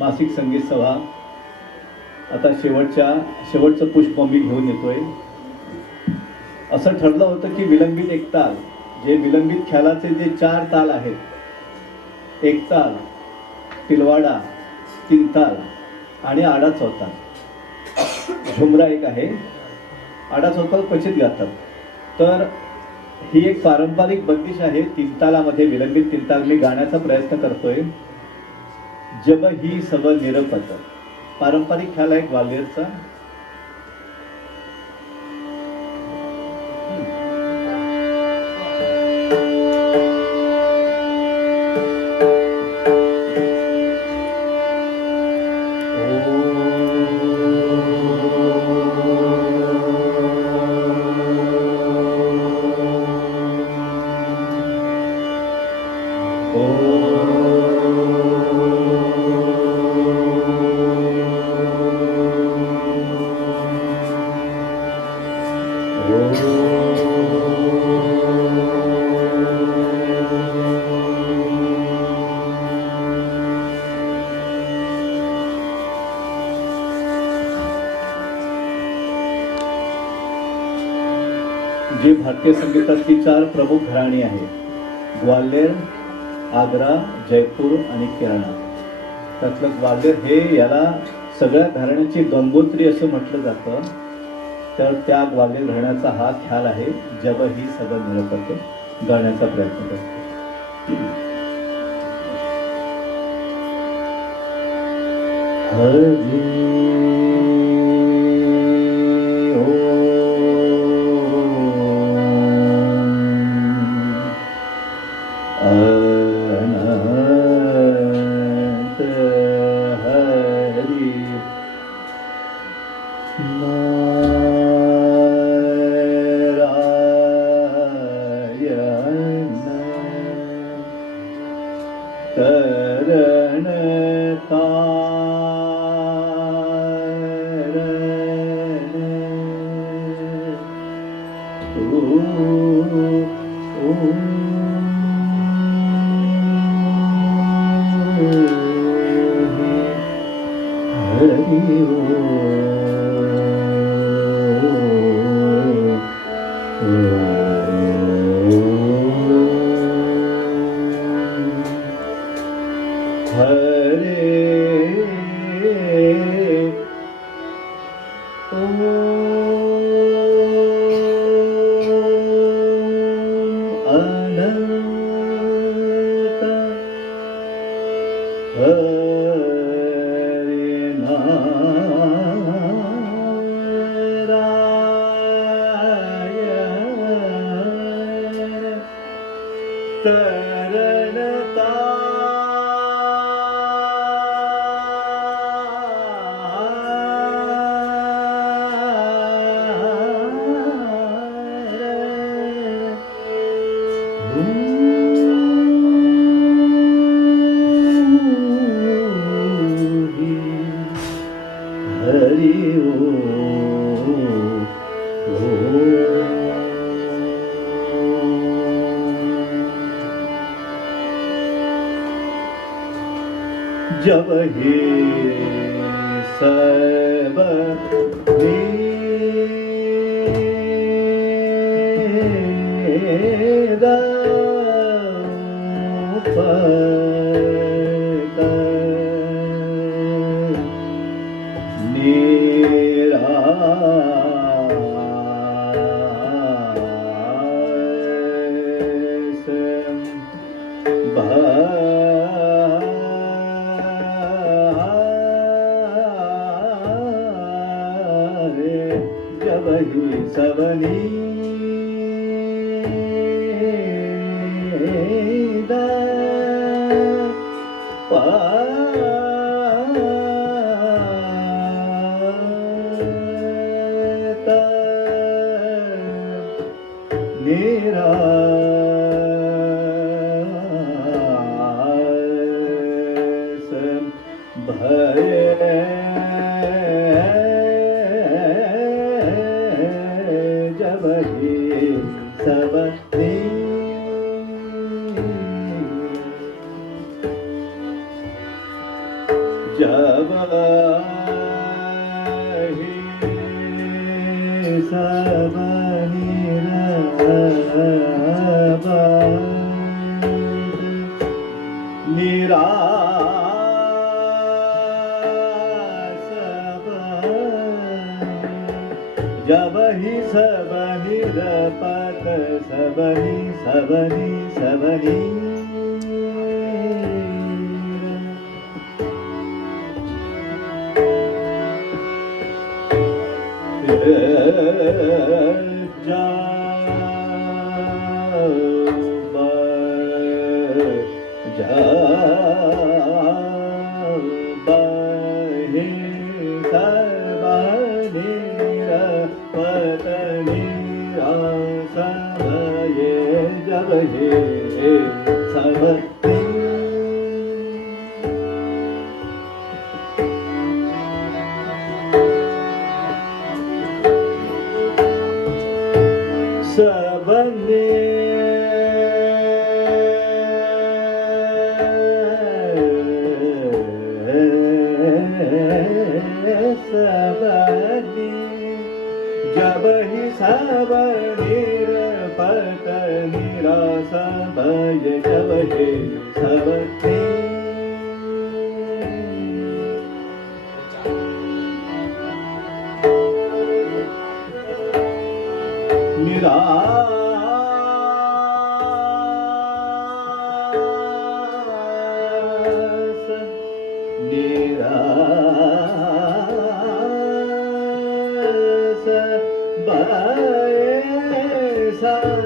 मासिक संगीत सभा आता शेवटचं पुष्प मी घेऊन येतोय. असं ठरलं होतं की विलंबित एक ताल, जे विलंबित ख्यालाचे जे 4 ताल आहेत, एक ताल, तिलवाडा, 3 ताल आणि आडा चौताल. झुमरा एक आहे, आडा चौताल क्वचित गातात. तर ही एक पारंपरिक बंदिश आहे. 3 तालामध्ये विलंबित 3 ताल मी गाण्याचा प्रयत्न करतोय. जब ही सब निरपत, पारंपरिक ख्याल आहे ग्वाल्हेरचा. जी भारतीय संगीतातली 4 प्रमुख घराणी आहेत, ग्वाल्हेर, आग्रा, जयपूर आणि केरळा. त्यातलं ग्वाल्हेर हे याला सगळ्या घराण्याची गंगोत्री असं म्हटलं जातं. तर त्या ग्वाल्हेर घराण्याचा हा ख्याल आहे. जब ही सब निरपत गाण्याचा प्रयत्न करतो. हरी जब ही सब जब ही सब जब ही सब निरपत सबनी सबनी सबनी जब ही सब निरपत निराश भय जब ही सब जब ही सब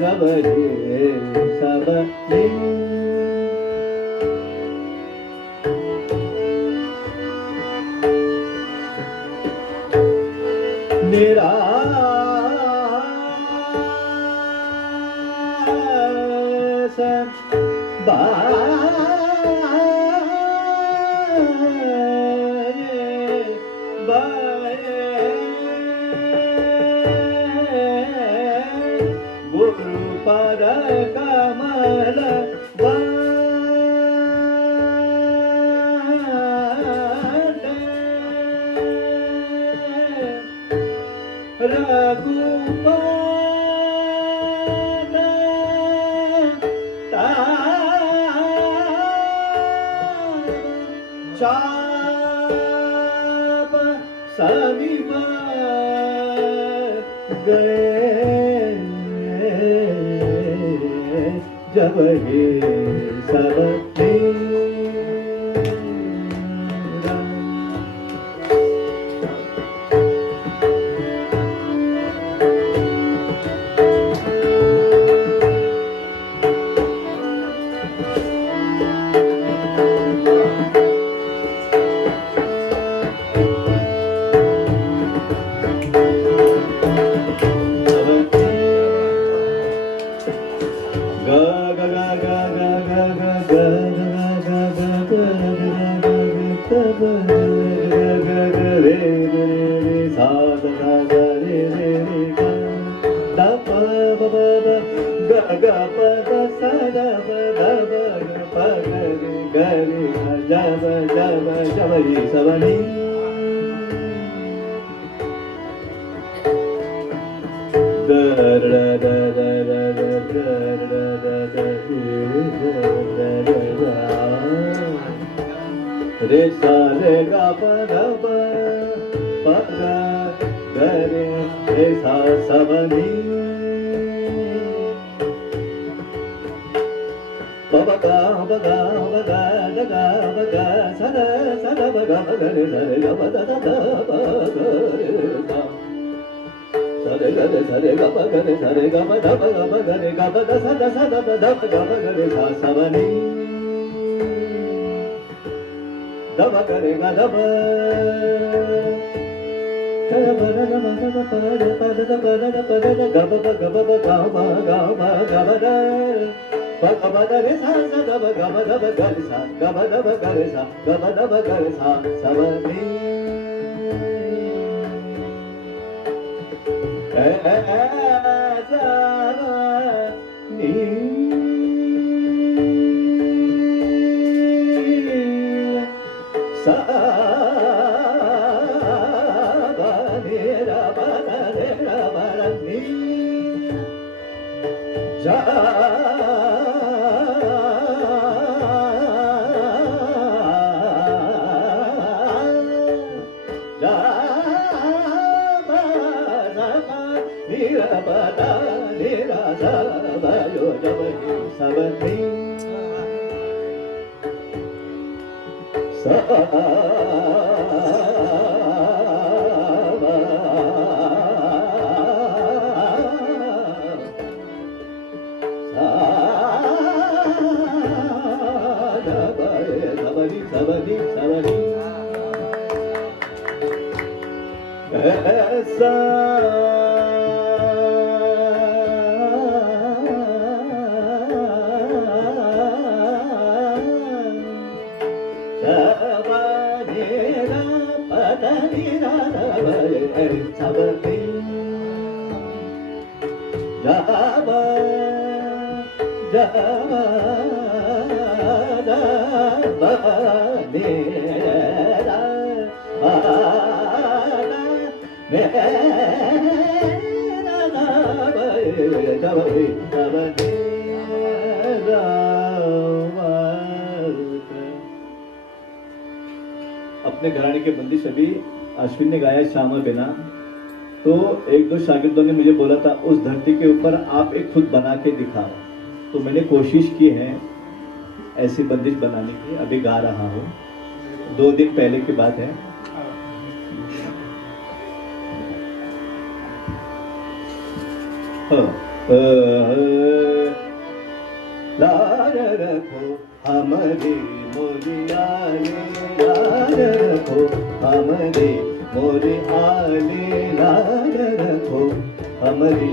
जब हे सब निराश गुरुपद कमल रघुपद चाप समीप गए जब हे सब रे सा रे गा प ध प प ग ग रे सा सब नी प ब गा ब गा ब गा द गा ब गा सा द ब गा ब ग रे सा रे गा ब द द द ब ग रे सा सा रे गा ब ग रे सा रे गा ब ध ब ग रे गा ब द सा द ब ध ब ग ब ग रे सा सब नी दब करे गा दब अपने घराने के बंदिश अभी अश्विन ने गाया श्यामा बिना। तो एक दो शागिर्दों ने मुझे बोला था उस धरती के ऊपर आप एक खुद बना के दिखाओ, तो मैंने कोशिश की है ऐसी बंदिश बनाने की, अभी गा रहा हूँ। 2 दिन पहले की बात है। लार रखो हमारी मोरियाले, लार रखो हमारी मोरियाले, लार रखो हमारी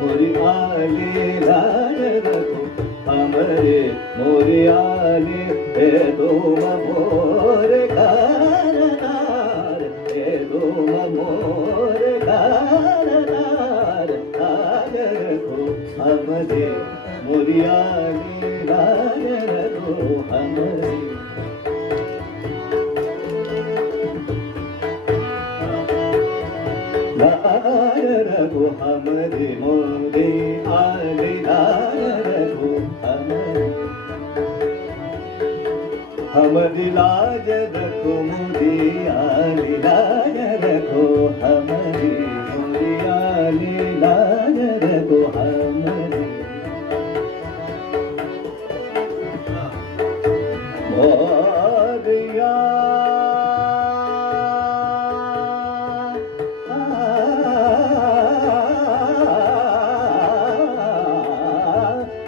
मोरियाले, लार रखो हमारे मोरियाले। हे तुम मोर कारनार, हे तुम मोर कारनार, लार रखो हमारे मोरियाले, लार रखो हमारे। लार रखो हमारे मोरियाले, लार रखो हमारे। हमारी लाज रखो मोरियाले, लाज रखो हमारी मोरियाले, लाज रखो हमारी। मोरिया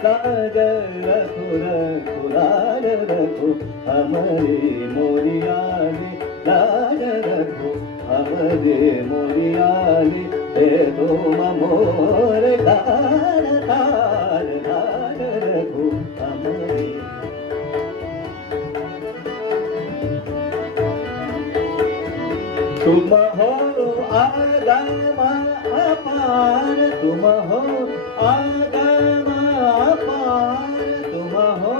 लाज रखो रखो लाज रखो हमारे मोरियाले, लाज रखो हमारे मोरियाले। हे तुम मोर कारनार, लाज रखो हमारे। तुम हो आगम अपार, तुम हो आगम अपार, तुम हो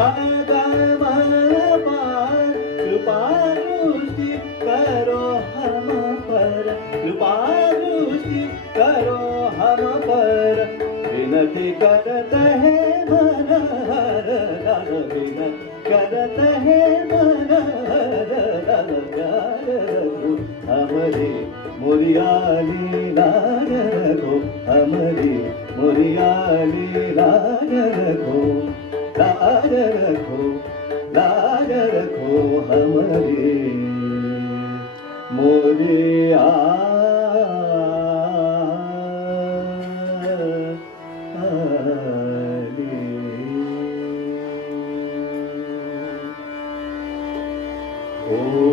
आगम अपार। कृपा दृष्टि करो हम पर, कृपा दृष्टि करो हम पर। विनती करत है मन हर दल, विनती करत है मन हर दल। प्यार रखो हमारी मोरियाले, लाज रखो हमारी मोरियाले, लाज रखो, लाज रखो, लाज रखो हमारी मोरियाले। Oh